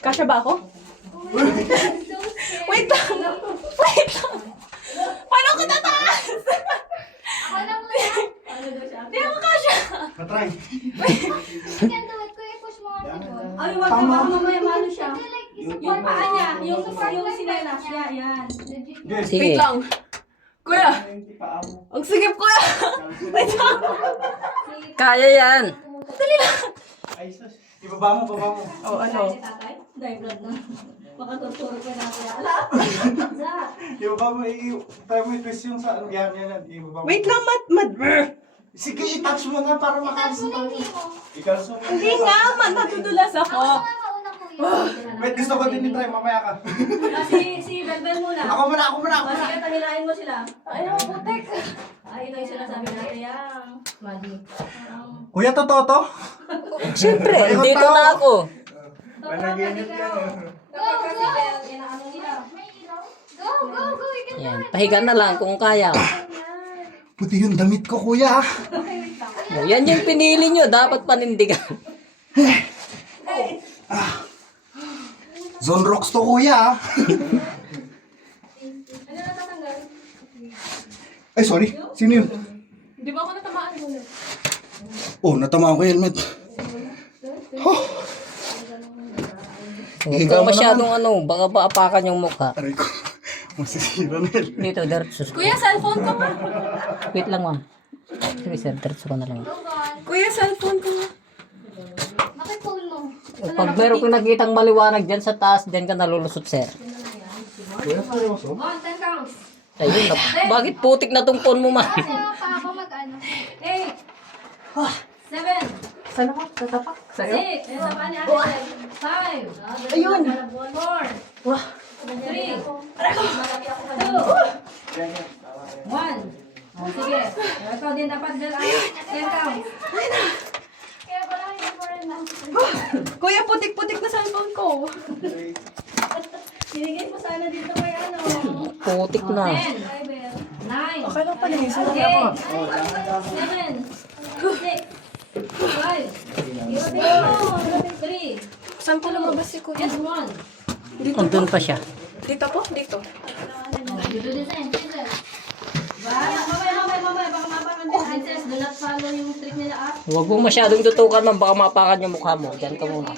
Kasya ba ako? Wait lang. Wait lang. Paano ko tataas? Ako na muna. Hindi ako kasya. Matry. You can do it. Kuya, push mo nga si Boy. Ay, wag na mamaya mano siya. Hindi, like, Yung paa niya, yung sinelas niya, yan. Legit. Sige. Wait lang. Kuya, ang sigip kuya. Wait lang. Kaya yan. Ay, sus. Ibaba mo, baba mo. Oh, ano? Dahil blood na. Baka tuturo ka na kaya. Ibaba mo, try mo i-twist yung sa ano, yan. Ibaba mo. Wait lang, Sige, i-touch mo na para Itas makalis mo na tayo. yung mo. Ikalso mo. Hindi nga, matutulas Ako ako. nga mauna kuya. Wait, gusto ko din i-try. Mamaya ka. Si Belbel muna. Ako muna. Sige, tanilain mo sila. Ayaw, putek. Ay, ito yung sinasabi natin yan. Mali. Kuya, totoo to? Siyempre, dito na ako. Panaginip yan. Go, go! May ilaw? Go, go, go! You can do Yan, it. pahiga na lang kung kaya. Puti yung damit ko, kuya. O, yan yung pinili nyo, dapat panindigan. Zone rocks to, kuya. Ano na tatanggal? Ay, sorry. Sino yun? Di ba ako natamaan muna? Oh, natamaan ko yung helmet. Huwag Higa kang mo masyadong baka maapakan yung mukha. Aray ko. Masisira na helmet. Dito, diretso. Kuya, cellphone ko nga. Wait lang, ma'am. Sige, sir, diretso ko na lang. Go, on. Kuya, cellphone ko nga. Bakit phone mo? O, pag meron kong nakitang maliwanag dyan sa taas, dyan ka nalulusot, sir. Kuya, seryoso? 1, 10 counts. Ayun, bakit putik na tong phone mo, ma'am? Kasi pa ako mag-ano. 8. 7. Saan ako? Tatapak? 6. Sa'yo? Eh, sa pa niya. 5. Ayun. 4. Wah. 3. 2. 1. Sige. Ikaw din dapat dyan. 10 counts. Kaya pala hindi mo rin na. Kuya, putik-putik na cellphone ko. Sinigay mo sana dito kay ano. Putik na. 10. 9. Okay lang pala, sinabi ako. 7. 6. 5. 3. Saan po lumabas si Kuya? Yes, 1. Andun pa siya. Dito po? Dito. You do the same. Mamaya, baka mapakan din. Princess, do not follow yung trick nila ah. Huwag mo masyadong tutukan, ma'am. Baka maapakan yung mukha mo. Dyan ka muna.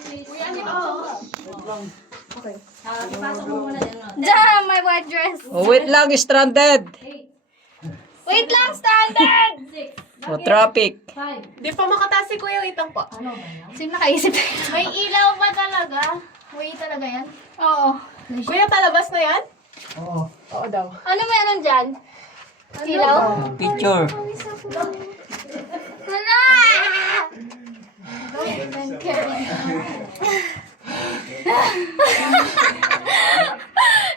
Ipasok mo muna dyan. Damn, my white dress. Oh, wait lang, stranded. 8. Wait lang, standard! 6. O, traffic. 5. Di pa makataas si Kuya, wait lang po. Ano ba yan? Sino nakaisip? May ilaw ba talaga? May talaga yan? Oo. Kuya, palabas na yan? Oo. Oo daw. Ano meron dyan? Ilaw? Picture. Wala!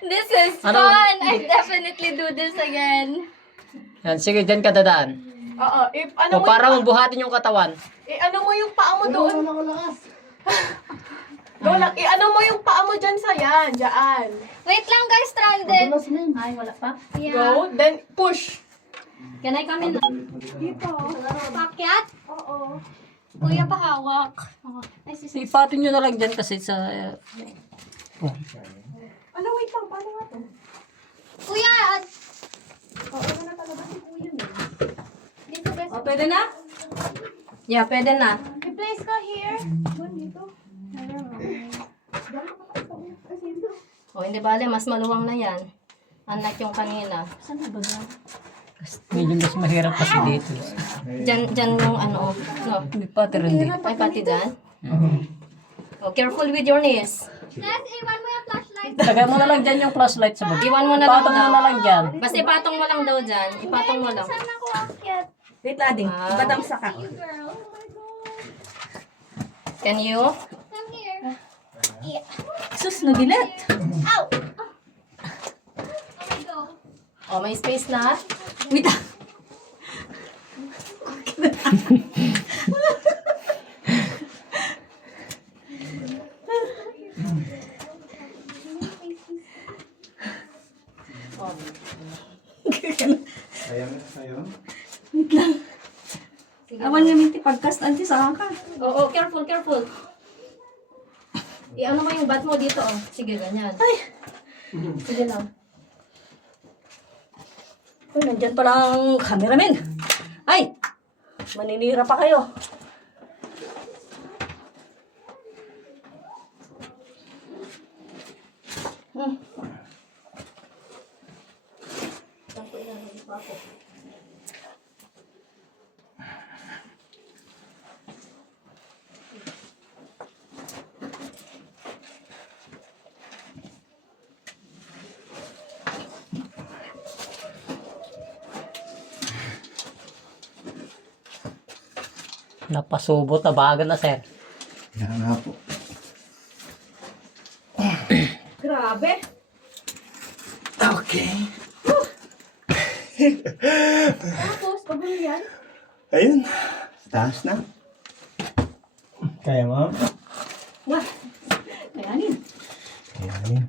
This is Ano? fun! I definitely do this again. Yan, sige, dyan ka dadaan. Oo, ano O, para mabuhatin yung katawan. ano mo yung paa mo doon? Go lang, ano mo yung paa mo dyan sa yan, dyan. Wait lang guys, stranded. Ay, wala pa. Yeah. Go, then push. Can I come in? Pakyat? Oo. Kuya, pahawak. Ay, sis. Ipatin nyo na lang dyan kasi sa... Ano, wait lang, paano nga to? Kuya! Dito best. O, pwede na? Yeah, pwede na. Replace ko here. O, hindi bale, mas maluwang na yan. Unlike yung kanina. Medyo mas mahirap kasi dito. Dyan yung ano, no. Hindi pati rin dito. Ay, pati dyan. O, careful with your knees. Guys, iwan mo yung flashlight. Lagay mo na lang dyan yung flashlight sa bag. Iwan mo na lang Patong mo daw. na lang dyan. Basta ipatong mo lang daw dyan. Ipatong mo lang. Saan ako akyat? Wait, lading. Wow. Badamsak ako. You girl. Can you? Come here. Yeah. Sus, nabilat. Ow! Okay, go. O, may space na. Wait lang. Sayang. Awan nga minti pagkas anti sa ka. Oo, careful, careful. I-ano mo yung bat mo dito, oh. Sige, ganyan. Sige lang. Uy, nandyan pala ang cameraman. Ay! Maninira pa kayo. Napasubot na bagal na, sir. Yan nga po. Grabe. Okay. Tapos, pag yan. Ayun. Taas na. Kaya mo? Wah, kayanin. Ayan.